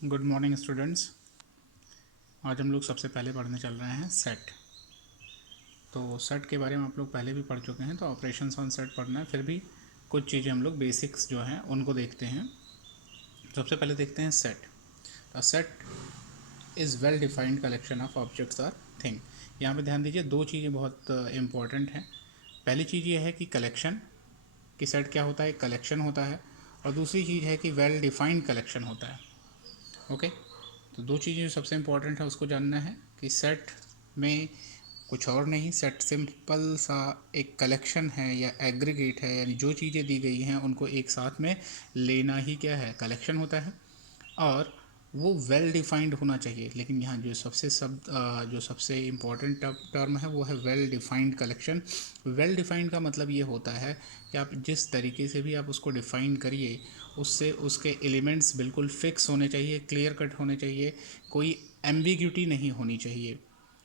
Good morning students. आज हम लोग सबसे पहले पढ़ने चल रहे हैं सेट। तो सेट के बारे में आप लोग पहले भी पढ़ चुके हैं, तो ऑपरेशंस ऑन सेट पढ़ना है। फिर भी कुछ चीज़ें हम लोग बेसिक्स जो हैं उनको देखते हैं। सबसे पहले देखते हैं set. A set is well defined collection of objects or thing. यहाँ पे ध्यान दीजिए, दो चीज़ें बहुत इम्पॉर्टेंट हैं। पहली चीज़ ये है कि कलेक्शन कि सेट क्या होता है, एक कलेक्शन होता है। और दूसरी चीज़ है कि वेल डिफाइंड कलेक्शन होता है। ओके, तो दो चीज़ें जो सबसे इम्पोर्टेंट है उसको जानना है कि सेट में कुछ और नहीं, सेट सिंपल सा एक कलेक्शन है या एग्रीगेट है, यानी जो चीज़ें दी गई हैं उनको एक साथ में लेना ही क्या है, कलेक्शन होता है। और वो वेल डिफाइंड होना चाहिए। लेकिन यहाँ जो सबसे इम्पोर्टेंट टर्म है वो है well defined collection. Well defined का मतलब ये होता है कि आप जिस तरीके से भी आप उसको डिफ़ाइन करिए, उससे उसके एलिमेंट्स बिल्कुल फिक्स होने चाहिए, क्लियर कट होने चाहिए, कोई एम्बिग्यूटी नहीं होनी चाहिए।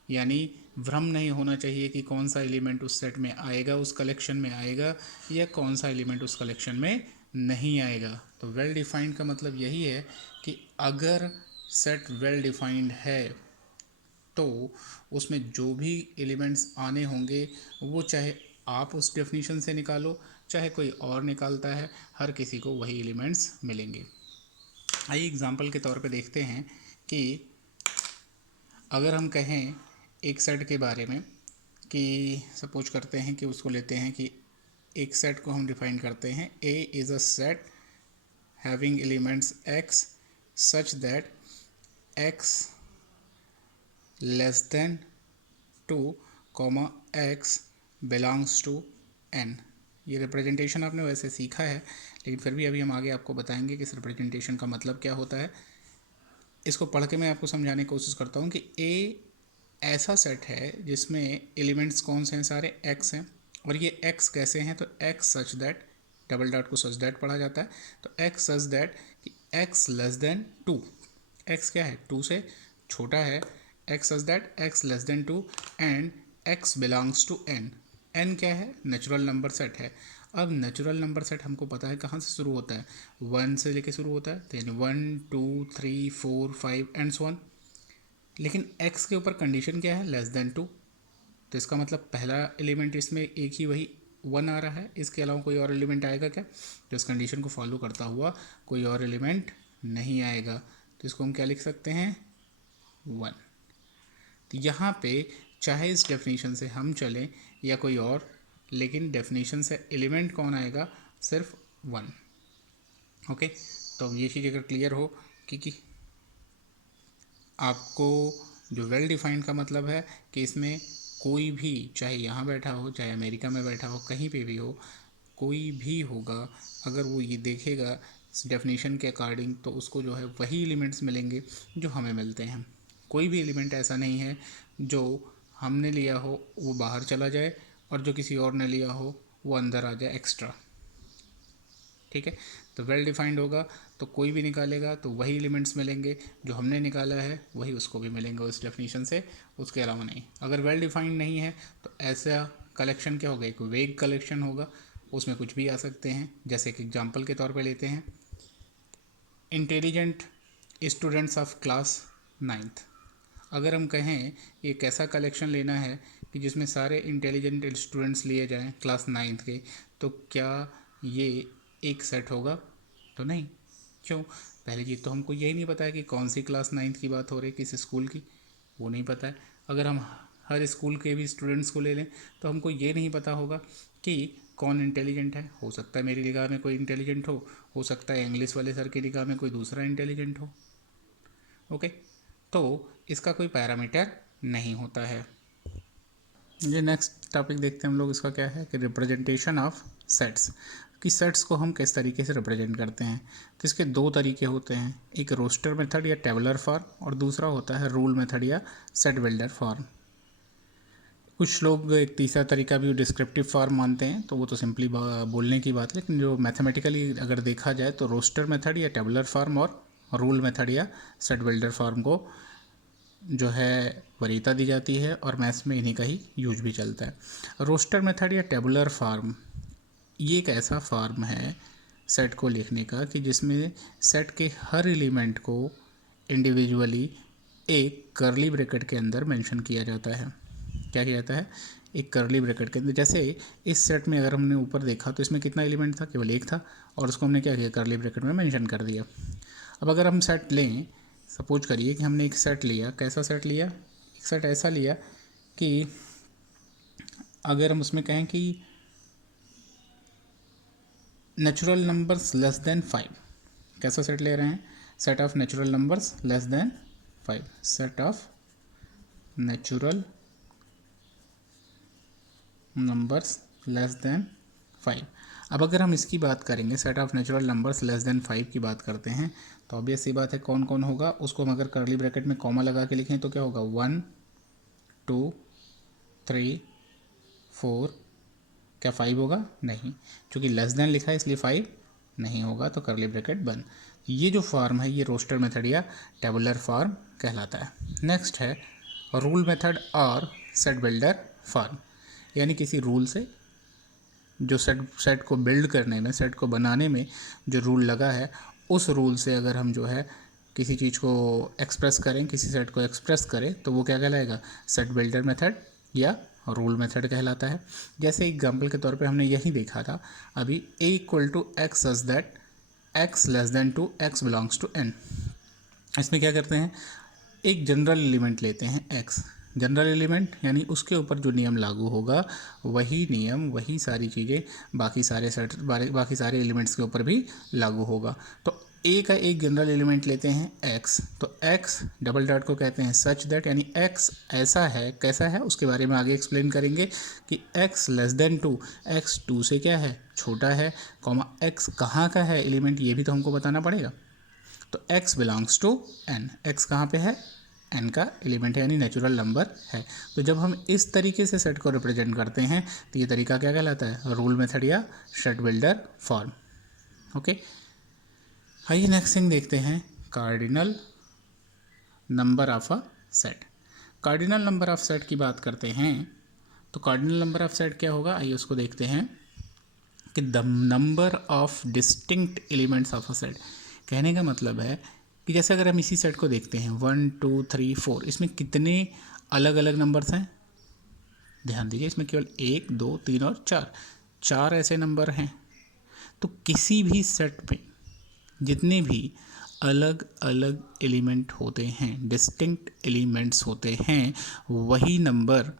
यानी भ्रम नहीं होना चाहिए कि कौन सा एलिमेंट उस सेट में आएगा, उस कलेक्शन में आएगा, या कौन सा एलिमेंट उस कलेक्शन में नहीं आएगा। तो वेल डिफाइंड का मतलब यही है कि अगर सेट वेल डिफाइंड है तो उसमें जो भी एलिमेंट्स आने होंगे वो चाहे आप उस डेफिनेशन से निकालो, चाहे कोई और निकालता है, हर किसी को वही एलिमेंट्स मिलेंगे। आइए एग्जांपल के तौर पे देखते हैं कि अगर हम कहें एक सेट के बारे में कि सपोज करते हैं कि उसको लेते हैं कि एक सेट को हम डिफाइन करते हैं, A is a set having elements x such that x less than 2 comma x belongs to N. ये रिप्रेजेंटेशन आपने वैसे सीखा है, लेकिन फिर भी अभी हम आगे आपको बताएंगे कि इस रिप्रेजेंटेशन का मतलब क्या होता है। इसको पढ़ के मैं आपको समझाने की कोशिश करता हूँ कि ए ऐसा सेट है जिसमें एलिमेंट्स कौन से हैं, सारे एक्स हैं। और ये एक्स कैसे हैं, तो x such that, double dot को सच दैट पढ़ा जाता है। तो एक्स सच दैट कि एक्स लेस देन 2, एक्स क्या है, 2 से छोटा है। X such that x less than 2 and x belongs to N. N क्या है, नेचुरल नंबर सेट है। अब नेचुरल नंबर सेट हमको पता है कहाँ से शुरू होता है, 1 से लेके शुरू होता है। तो यानी 1 2 3 4 5 एंड सो ऑन। लेकिन x के ऊपर कंडीशन क्या है, लेस देन 2। तो इसका मतलब पहला एलिमेंट इसमें एक ही वही 1 आ रहा है, इसके अलावा कोई और एलिमेंट आएगा क्या, तो इस कंडीशन को फॉलो करता हुआ कोई और एलिमेंट नहीं आएगा। तो इसको हम क्या लिख सकते हैं, 1। तो यहाँ पे चाहे इस डेफिनेशन से हम चलें या कोई और, लेकिन डेफिनेशन से एलिमेंट कौन आएगा, सिर्फ 1। ओके, तो ये चीज़ अगर क्लियर हो कि आपको जो वेल डिफाइंड का मतलब है कि इसमें कोई भी, चाहे यहाँ बैठा हो, चाहे अमेरिका में बैठा हो, कहीं पे भी हो, कोई भी होगा, अगर वो ये देखेगा इस डेफिनेशन के अकॉर्डिंग, तो उसको जो है वही एलिमेंट्स मिलेंगे जो हमें मिलते हैं। कोई भी एलिमेंट ऐसा नहीं है जो हमने लिया हो वो बाहर चला जाए और जो किसी और ने लिया हो वो अंदर आ जाए एक्स्ट्रा। ठीक है, तो वेल डिफाइंड होगा तो कोई भी निकालेगा तो वही एलिमेंट्स मिलेंगे, जो हमने निकाला है वही उसको भी मिलेंगे उस डेफिनेशन से, उसके अलावा नहीं। अगर वेल डिफाइंड नहीं है तो ऐसा कलेक्शन क्या होगा, एक वेग कलेक्शन होगा, उसमें कुछ भी आ सकते हैं। जैसे कि एग्जांपल के तौर पे लेते हैं, intelligent students of class 9th। अगर हम कहें ये कैसा कलेक्शन लेना है कि जिसमें सारे इंटेलिजेंट स्टूडेंट्स लिए जाएं क्लास 9th के, तो क्या ये एक सेट होगा, तो नहीं। क्यों, पहली चीज़ तो हमको यही नहीं पता है कि कौन सी क्लास 9th की बात हो रही है, किस स्कूल की, वो नहीं पता है। अगर हम हर स्कूल के भी स्टूडेंट्स को ले लें तो हमको ये नहीं पता होगा कि कौन इंटेलिजेंट है। हो सकता है मेरी निगाह में कोई इंटेलिजेंट हो सकता है इंग्लिश वाले सर की निगाह में कोई दूसरा इंटेलिजेंट हो। ओके, तो इसका कोई पैरामीटर नहीं होता है। ये नेक्स्ट टॉपिक देखते हैं हम लोग, इसका क्या है कि रिप्रेजेंटेशन ऑफ सेट्स, कि सेट्स को हम किस तरीके से रिप्रेजेंट करते हैं। तो इसके दो तरीके होते हैं, एक रोस्टर मेथड या टेबुलर फॉर्म और दूसरा होता है रूल मेथड या सेट बिल्डर फॉर्म। कुछ लोग एक तीसरा तरीका भी डिस्क्रिप्टिव फॉर्म मानते हैं, तो वो तो सिंपली बोलने की बात है। लेकिन जो मैथमेटिकली अगर देखा जाए तो रोस्टर मेथड या टेबुलर फॉर्म और रूल मेथड या सेट बिल्डर फॉर्म को जो है वरीयता दी जाती है और मैथ्स में इन्हीं का ही यूज भी चलता है। रोस्टर मेथड या टेबुलर फॉर्म ये एक ऐसा फॉर्म है सेट को लिखने का कि जिसमें सेट के हर एलिमेंट को इंडिविजुअली एक करली ब्रैकेट के अंदर मेंशन किया जाता है। क्या किया जाता है? एक करली ब्रैकेट के अंदर। जैसे इस सेट में अगर हमने ऊपर देखा तो इसमें कितना एलिमेंट था? केवल एक था, और उसको हमने क्या किया? करली ब्रैकेट में मेंशन कर दिया। अब अगर हम सेट लें, सपोज करिए कि हमने एक सेट लिया। कैसा सेट लिया? एक सेट ऐसा लिया कि अगर हम उसमें कहें कि नेचुरल नंबर्स लेस देन 5, कैसा सेट ले रहे हैं? Set of natural numbers less than 5, set of natural numbers less than 5। अब अगर हम इसकी बात करेंगे, set of natural numbers less than 5 की बात करते हैं, तो ऑब्वियस सी बात है कौन कौन होगा। उसको हम अगर करली ब्रैकेट में कॉमा लगा के लिखें तो क्या होगा? 1 2 3 4। क्या 5 होगा? नहीं, क्योंकि लेस देन लिखा है इसलिए 5 नहीं होगा, तो करली ब्रैकेट बंद। ये जो फॉर्म है ये रोस्टर मेथड या टेबुलर फॉर्म कहलाता है। नेक्स्ट है रूल मेथड और सेट बिल्डर फॉर्म, यानी किसी रूल से जो सेट को बिल्ड करने में, सेट को बनाने में जो रूल लगा है, उस रूल से अगर हम जो है किसी चीज़ को एक्सप्रेस करें, किसी सेट को एक्सप्रेस करें, तो वो क्या कहलाएगा? सेट बिल्डर मेथड या रूल मेथड कहलाता है। जैसे एग्जाम्पल के तौर पे हमने यही देखा था अभी, a equal to x such that x less than two x belongs to n। इसमें क्या करते हैं? एक जनरल एलिमेंट लेते हैं x। जनरल एलिमेंट यानी उसके ऊपर जो नियम लागू होगा वही नियम, वही सारी चीज़ें बाकी सारे सेट, बाकी सारे एलिमेंट्स के ऊपर भी लागू होगा। तो ए का एक जनरल एलिमेंट लेते हैं x, तो x डबल डॉट को कहते हैं सच दैट, यानी x ऐसा है, कैसा है उसके बारे में आगे एक्सप्लेन करेंगे कि x लेस देन 2, x 2 से क्या है? छोटा है, कॉमा x कहाँ का है एलिमेंट ये भी तो हमको बताना पड़ेगा। तो x belongs to n, x कहाँ पे है? n का एलिमेंट है, यानी नेचुरल नंबर है। तो जब हम इस तरीके से सेट को रिप्रेजेंट करते हैं तो ये तरीका क्या कहलाता है? रूल मेथड या सेट बिल्डर फॉर्म। ओके, आइए नेक्स्ट थिंग देखते हैं, cardinal number of a set. Cardinal number of set की बात करते हैं तो कार्डिनल नंबर ऑफ सेट क्या होगा? आइए उसको देखते हैं कि the number of distinct elements of a set. कहने का मतलब है कि जैसे अगर हम इसी सेट को देखते हैं 1 2 3 4, इसमें कितने अलग अलग नंबर्स हैं? ध्यान दीजिए, इसमें केवल 1 2 3 और 4 ऐसे नंबर हैं। तो किसी भी सेट में जितने भी अलग अलग एलिमेंट होते हैं, डिस्टिंक्ट एलिमेंट्स होते हैं, वही नंबर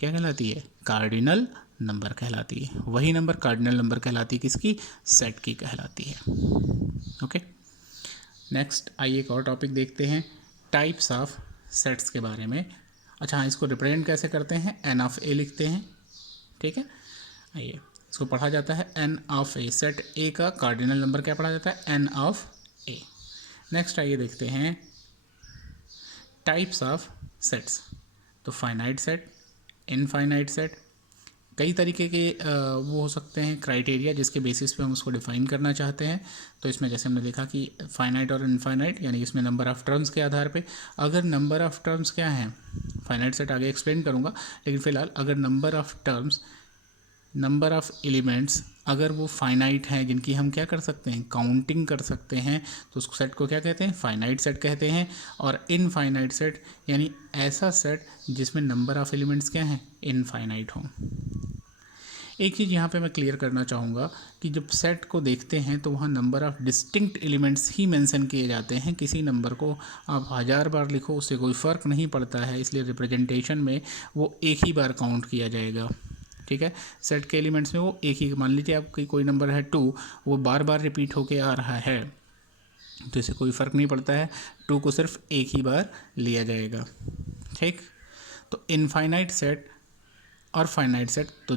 क्या कहलाती है? कार्डिनल नंबर कहलाती है। वही नंबर कार्डिनल नंबर कहलाती है, किसकी? सेट की कहलाती है। ओके, नेक्स्ट आइए एक और टॉपिक देखते हैं, टाइप्स ऑफ सेट्स के बारे में। अच्छा हाँ, इसको रिप्रेजेंट कैसे करते हैं? एन ऑफ ए लिखते हैं, ठीक है। आइए इसको पढ़ा जाता है N of A. Set A का कार्डिनल नंबर क्या पढ़ा जाता है? N of A. नेक्स्ट आइए देखते हैं टाइप्स ऑफ सेट्स। तो फाइनाइट सेट, इनफाइनाइट सेट, कई तरीके के वो हो सकते हैं क्राइटेरिया जिसके बेसिस पे हम उसको डिफाइन करना चाहते हैं। तो इसमें जैसे हमने देखा कि फाइनाइट और इनफाइनाइट, यानी इसमें नंबर ऑफ़ टर्म्स के आधार पे, अगर नंबर ऑफ़ टर्म्स क्या हैं, फाइनाइट सेट आगे एक्सप्लेन करूँगा, लेकिन फ़िलहाल अगर number of terms, number of elements अगर वो फाइनाइट हैं, जिनकी हम क्या कर सकते हैं? काउंटिंग कर सकते हैं, तो उस सेट को क्या कहते हैं? फाइनाइट सेट कहते हैं। और इनफाइनाइट सेट यानी ऐसा सेट जिसमें नंबर ऑफ़ एलिमेंट्स क्या हैं? इनफाइनाइट हों। एक चीज़ यहाँ पे मैं क्लियर करना चाहूँगा कि जब सेट को देखते हैं तो वहाँ number of distinct elements he mention किए जाते हैं। किसी नंबर को आप 1000 बार लिखो उससे कोई फ़र्क नहीं पड़ता है, इसलिए रिप्रेजेंटेशन में वो एक ही बार काउंट किया जाएगा, ठीक है। सेट के एलिमेंट्स में वो एक ही, मान लीजिए आपकी कोई नंबर है 2, वो बार बार रिपीट होके आ रहा है तो इससे कोई फ़र्क नहीं पड़ता है, 2 को सिर्फ एक ही बार लिया जाएगा, ठीक। तो इनफाइनाइट सेट और फाइनाइट सेट तो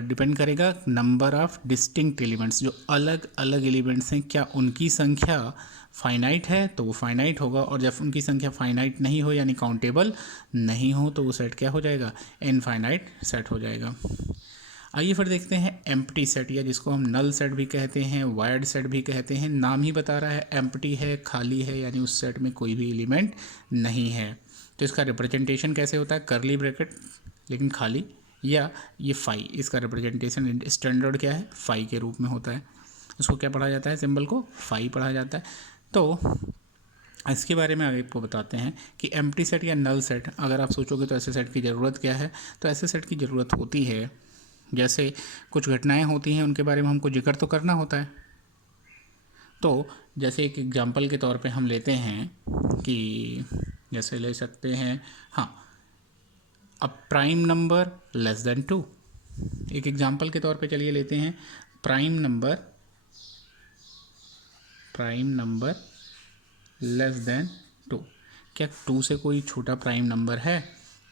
डिपेंड करेगा नंबर ऑफ़ डिस्टिंक्ट एलिमेंट्स, जो अलग अलग एलिमेंट्स हैं, क्या उनकी संख्या फाइनाइट है तो वो फाइनाइट होगा, और जब उनकी संख्या फाइनाइट नहीं हो यानी काउंटेबल नहीं हो तो वो सेट क्या हो जाएगा? इनफाइनाइट सेट हो जाएगा। आइए फिर देखते हैं एम्प्टी सेट, या जिसको हम नल सेट भी कहते हैं, वायर्ड सेट भी कहते हैं। नाम ही बता रहा है एम्प्टी है, खाली है, यानी उस सेट में कोई भी एलिमेंट नहीं है। तो इसका रिप्रेजेंटेशन कैसे होता है? करली ब्रैकेट लेकिन खाली, या ये फाई, इसका रिप्रेजेंटेशन स्टैंडर्ड क्या है? फाई के रूप में होता है। उसको क्या पढ़ा जाता है? सिंबल को फाई पढ़ा जाता है। तो इसके बारे में आगे आपको बताते हैं कि एम्प्टी सेट या नल सेट, अगर आप सोचोगे तो ऐसे सेट की ज़रूरत क्या है। तो ऐसे सेट की ज़रूरत होती है जैसे कुछ घटनाएं होती हैं, उनके बारे में हमको जिक्र तो करना होता है। तो जैसे एक एग्जांपल के तौर पे हम लेते हैं कि जैसे ले सकते हैं, हाँ, a prime number less than 2। एक एग्जांपल के तौर पे चलिए लेते हैं प्राइम नंबर लेस देन 2। क्या 2 से कोई छोटा प्राइम नंबर है?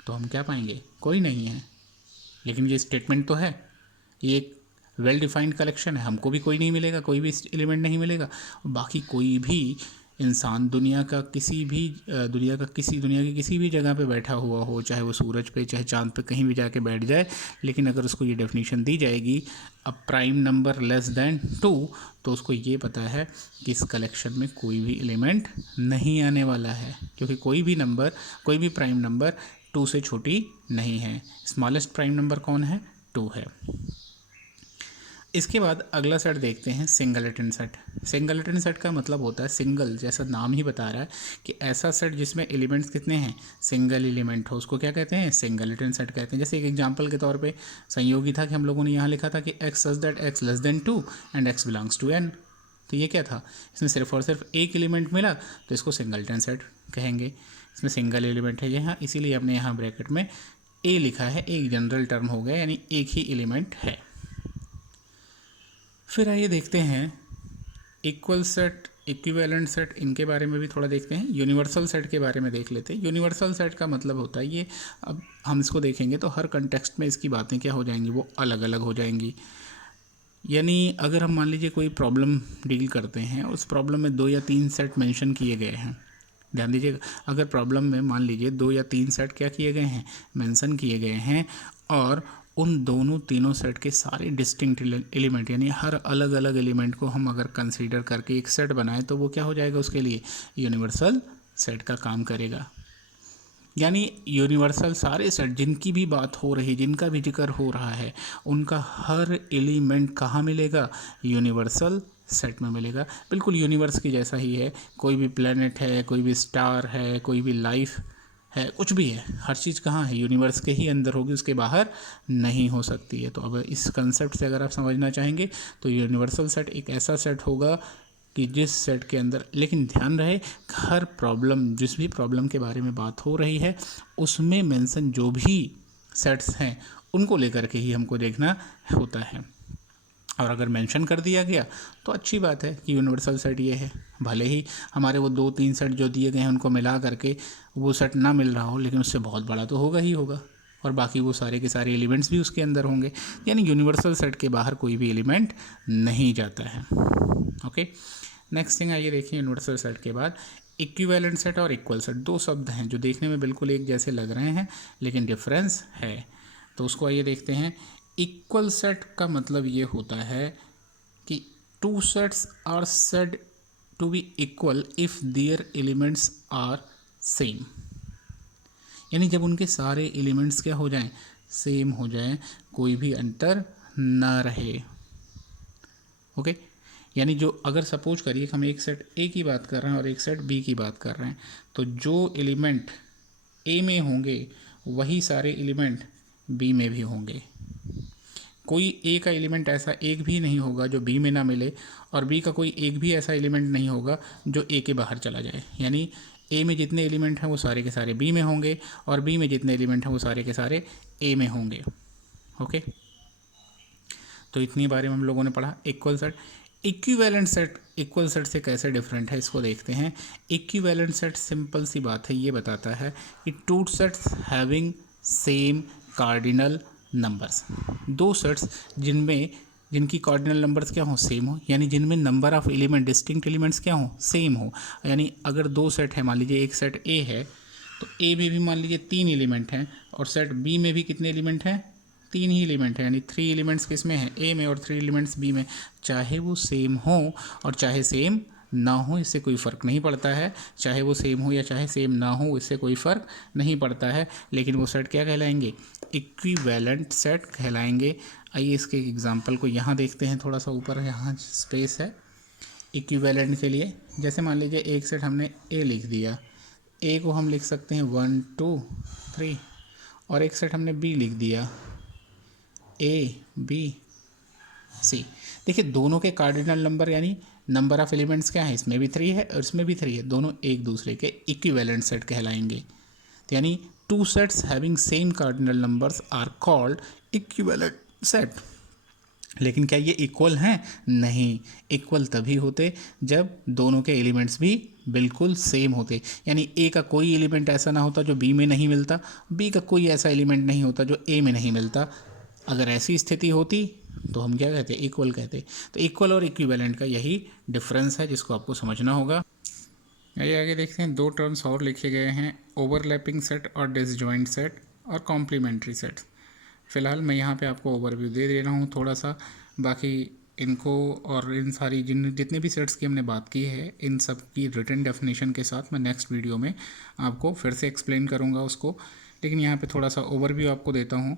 तो हम क्या पाएंगे, कोई नहीं है। लेकिन ये स्टेटमेंट तो है, ये एक वेल डिफाइंड कलेक्शन है, हमको भी कोई नहीं मिलेगा, कोई भी एलिमेंट नहीं मिलेगा। बाकी कोई भी इंसान दुनिया की किसी भी जगह पे बैठा हुआ हो, चाहे वो सूरज पे चाहे चांद पे कहीं भी जाके बैठ जाए, लेकिन अगर उसको ये डेफिनेशन दी जाएगी a prime number less than 2, तो उसको ये पता है कि इस कलेक्शन में कोई भी एलिमेंट नहीं आने वाला है, क्योंकि कोई भी प्राइम नंबर 2 से छोटी नहीं है। स्मॉलेस्ट प्राइम नंबर कौन है? 2 है। इसके बाद अगला सेट देखते हैं, सिंगलटन सेट। सिंगलटन सेट का मतलब होता है सिंगल, जैसा नाम ही बता रहा है कि ऐसा सेट जिसमें एलिमेंट्स कितने हैं, सिंगल एलिमेंट हो, उसको क्या कहते हैं, सिंगलटन सेट कहते हैं। जैसे एक एग्जांपल के तौर पे संयोगी था कि हम लोगों ने यहाँ लिखा था कि x such that x less than 2 and x belongs to n। तो ये क्या था, इसमें सिर्फ और सिर्फ एक एलिमेंट मिला, तो इसको सिंगलटन सेट कहेंगे। इसमें सिंगल एलिमेंट है यहाँ, इसीलिए हमने यहाँ ब्रैकेट में a लिखा है, एक जनरल टर्म हो गया, यानी एक ही एलिमेंट है। फिर आइए देखते हैं इक्वल सेट, इक्विवेलेंट सेट, इनके बारे में भी थोड़ा देखते हैं। यूनिवर्सल सेट के बारे में देख लेते हैं। यूनिवर्सल सेट का मतलब होता है ये, अब हम इसको देखेंगे तो हर कंटेक्स्ट में इसकी बातें क्या हो जाएंगी, वो अलग अलग हो जाएंगी। यानी अगर हम मान लीजिए कोई प्रॉब्लम डील करते हैं, उस प्रॉब्लम में 2 या 3 सेट मेंशन किए गए हैं, ध्यान दीजिएगा, अगर प्रॉब्लम में मान लीजिए 2 या 3 सेट क्या किए गए हैं, मेंशन किए गए हैं, और उन तीनों सेट के सारे डिस्टिंक्ट एलिमेंट, यानी हर अलग अलग एलिमेंट को हम अगर कंसीडर करके एक सेट बनाए, तो वो क्या हो जाएगा, उसके लिए यूनिवर्सल सेट का काम करेगा। यानी यूनिवर्सल सारे सेट जिनकी भी बात हो रही, जिनका भी जिक्र हो रहा है, उनका हर एलिमेंट कहाँ मिलेगा, यूनिवर्सल सेट में मिलेगा। बिल्कुल यूनिवर्स की जैसा ही है, कोई भी प्लेनेट है, कोई भी स्टार है, कोई भी लाइफ है, कुछ भी है, हर चीज़ कहाँ है, यूनिवर्स के ही अंदर होगी, उसके बाहर नहीं हो सकती है। तो अब इस कंसेप्ट से अगर आप समझना चाहेंगे तो यूनिवर्सल सेट एक ऐसा सेट होगा कि जिस सेट के अंदर, लेकिन ध्यान रहे, हर प्रॉब्लम, जिस भी प्रॉब्लम के बारे में बात हो रही है, उसमें मेंशन जो भी सेट्स हैं उनको लेकर के ही हमको देखना होता है। और अगर मेंशन कर दिया गया तो अच्छी बात है कि यूनिवर्सल सेट ये है। भले ही हमारे वो 2-3 सेट जो दिए गए हैं उनको मिला करके वो सेट ना मिल रहा हो, लेकिन उससे बहुत बड़ा तो होगा ही होगा, और बाकी वो सारे के सारे एलिमेंट्स भी उसके अंदर होंगे। यानी यूनिवर्सल सेट के बाहर कोई भी एलिमेंट नहीं जाता है। ओके, नेक्स्ट थिंग आइए देखिए, यूनिवर्सल सेट के बाद इक्विवेलेंट सेट और इक्वल सेट, दो शब्द हैं जो देखने में बिल्कुल एक जैसे लग रहे हैं लेकिन डिफरेंस है। तो उसको आइए देखते हैं। इक्वल सेट का मतलब ये होता है कि two sets are said to be equal if their elements are same. यानी जब उनके सारे एलिमेंट्स क्या हो जाएं, सेम हो जाएं, कोई भी अंतर ना रहे। ओके, यानी जो अगर सपोज करिए हम एक सेट ए की बात कर रहे हैं और एक सेट बी की बात कर रहे हैं, तो जो एलिमेंट ए में होंगे वही सारे एलिमेंट बी में भी होंगे। कोई ए का एलिमेंट ऐसा एक भी नहीं होगा जो बी में ना मिले, और बी का कोई एक भी ऐसा एलिमेंट नहीं होगा जो ए के बाहर चला जाए। यानी ए में जितने एलिमेंट हैं वो सारे के सारे बी में होंगे, और बी में जितने एलिमेंट हैं वो सारे के सारे ए में होंगे। ओके, तो इतनी बारे में हम लोगों ने पढ़ा equal set. Equivalent set equal set से कैसे डिफरेंट है इसको देखते हैं। इक्विवेलेंट सेट सिंपल सी बात है, ये बताता है कि two sets having same cardinal numbers, दो सेट्स जिनकी कार्डिनल नंबर्स क्या हो, सेम हो, यानी जिनमें number of element, distinct elements क्या हो, सेम हो। यानी अगर दो सेट है, मान लीजिए एक सेट ए है, तो ए में भी मान लीजिए 3 एलिमेंट हैं, और सेट बी में भी कितने एलिमेंट हैं, 3 ही एलिमेंट हैं। यानी 3 एलिमेंट्स किस में है, ए में, और 3 एलिमेंट्स बी में। चाहे वो सेम हो और चाहे सेम ना हो, इससे कोई फ़र्क नहीं पड़ता है। चाहे वो सेम हो या चाहे सेम ना हो, इससे कोई फ़र्क नहीं पड़ता है। लेकिन वो सेट क्या कहलाएंगे, इक्विवेलेंट सेट कहलाएंगे। आइए इसके एग्जांपल को यहाँ देखते हैं, थोड़ा सा ऊपर यहाँ स्पेस है। इक्विवेलेंट के लिए जैसे मान लीजिए एक सेट हमने ए लिख दिया, ए को हम लिख सकते हैं 1 2 3, और एक सेट हमने बी लिख दिया ए बी सी। देखिए दोनों के कार्डिनल नंबर यानी नंबर ऑफ एलिमेंट्स क्या है, इसमें भी 3 है और इसमें भी 3 है, दोनों एक दूसरे के इक्विवेलेंट सेट कहलाएंगे। तो यानी two sets having same cardinal numbers are called equivalent set. लेकिन क्या ये इक्वल हैं? नहीं, इक्वल तभी होते जब दोनों के एलिमेंट्स भी बिल्कुल सेम होते, यानी ए का कोई एलिमेंट ऐसा ना होता जो बी में नहीं मिलता, बी का कोई ऐसा एलिमेंट नहीं होता जो ए में नहीं मिलता। अगर ऐसी स्थिति होती तो हम क्या कहते, इक्वल कहते। तो इक्वल और इक्विवेलेंट का यही डिफरेंस है जिसको आपको समझना होगा। आइए आगे देखते हैं, दो टर्म्स और लिखे गए हैं, ओवरलैपिंग सेट और डिसजॉइंट सेट और कॉम्प्लीमेंट्री सेट। फ़िलहाल मैं यहाँ पे आपको ओवरव्यू दे रहा हूँ थोड़ा सा, बाकी इनको और इन सारी जितने भी सेट्स की हमने बात की है इन सब की रिटन डेफिनेशन के साथ मैं नेक्स्ट वीडियो में आपको फिर से एक्सप्लेन करूँगा उसको। लेकिन यहाँ पे थोड़ा सा ओवरव्यू आपको देता हूँ।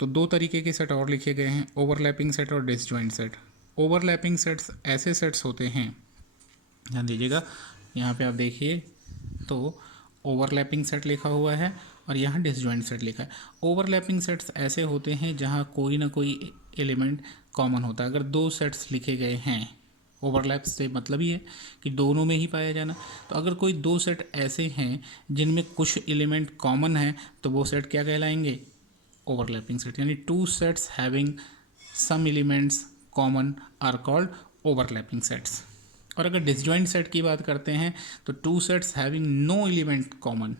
तो दो तरीके के सेट और लिखे गए हैं, ओवरलैपिंग सेट और डिसजॉइंट सेट। ओवरलैपिंग सेट्स ऐसे सेट्स होते हैं, ध्यान दीजिएगा यहाँ पे आप देखिए तो ओवरलैपिंग सेट लिखा हुआ है और यहाँ डिसजॉइंट सेट लिखा है। ओवरलैपिंग सेट्स ऐसे होते हैं जहाँ कोई ना कोई एलिमेंट कॉमन होता है। अगर दो सेट्स लिखे गए हैं, ओवरलैप से मतलब ही है कि दोनों में ही पाया जाना, तो अगर कोई दो सेट ऐसे हैं जिनमें कुछ एलिमेंट कॉमन है तो वो सेट क्या कहलाएंगे, ओवरलैपिंग सेट। यानी two sets having some elements common are called overlapping sets. और अगर डिसजॉइंट सेट की बात करते हैं तो two sets having no element common,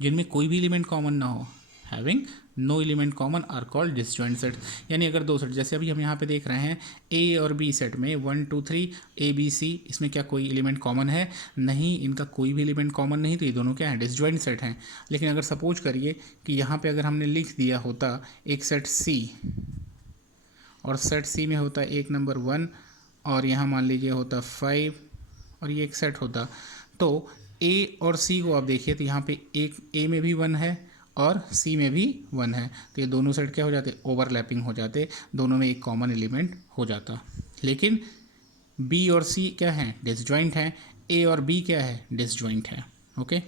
जिनमें कोई भी एलिमेंट कॉमन ना हो, having no element common are called disjoint set. यानी अगर दो सेट, जैसे अभी हम यहाँ पे देख रहे हैं ए और बी सेट में 1 2 3 ए बी सी, इसमें क्या कोई एलिमेंट कॉमन है? नहीं, इनका कोई भी एलिमेंट कॉमन नहीं, तो ये दोनों क्या हैं, डिसजॉइंट सेट हैं। लेकिन अगर सपोज करिए कि यहाँ पे अगर हमने लिख दिया होता एक सेट सी, और सेट सी में होता एक नंबर 1 और यहाँ मान लीजिए होता 5 और ये एक सेट होता, तो ए और सी को आप देखिए तो यहाँ पे एक ए में भी 1 है और सी में भी 1 है, तो ये दोनों सेट क्या हो जाते, ओवरलैपिंग हो जाते, दोनों में एक कॉमन एलिमेंट हो जाता। लेकिन बी और सी क्या हैं, डिसजॉइंट हैं, ए और बी क्या है, डिसजॉइंट है। ओके,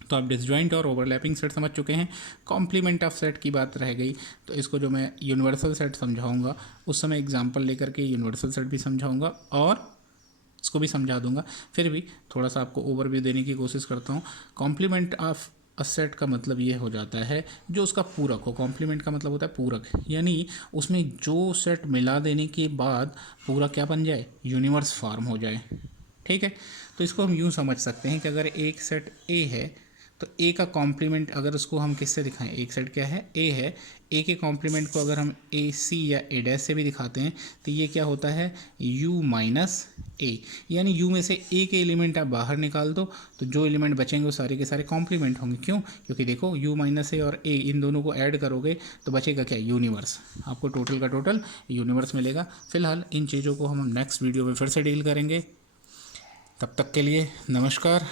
तो आप डिसजॉइंट और ओवरलैपिंग सेट समझ चुके हैं। कॉम्प्लीमेंट ऑफ सेट की बात रह गई, तो इसको जो मैं यूनिवर्सल सेट समझाऊंगा उस समय एग्जांपल लेकर के यूनिवर्सल सेट भी समझाऊंगा और इसको भी समझा दूंगा। फिर भी थोड़ा सा आपको ओवरव्यू देने की कोशिश करता हूँ। कॉम्प्लीमेंट ऑफ अ सेट का मतलब ये हो जाता है जो उसका पूरक हो। कॉम्प्लीमेंट का मतलब होता है पूरक, यानी उसमें जो सेट मिला देने के बाद पूरा क्या बन जाए, यूनिवर्स फॉर्म हो जाए। ठीक है, तो इसको हम यूँ समझ सकते हैं कि अगर एक सेट ए है तो ए का कॉम्प्लीमेंट अगर उसको हम किससे दिखाएं, एक सेट क्या है, ए है, ए के कॉम्प्लीमेंट को अगर हम ए सी या ए डैश से भी दिखाते हैं तो ये क्या होता है, यू माइनस ए। यानी यू में से ए के एलिमेंट आप बाहर निकाल दो तो जो एलिमेंट बचेंगे वो सारे के सारे कॉम्प्लीमेंट होंगे। क्यों? क्योंकि देखो यू माइनस ए और ए इन दोनों को ऐड करोगे तो बचेगा क्या, यूनिवर्स। आपको टोटल का टोटल यूनिवर्स मिलेगा। फिलहाल इन चीज़ों को हम नेक्स्ट वीडियो में फिर से डील करेंगे। तब तक के लिए नमस्कार।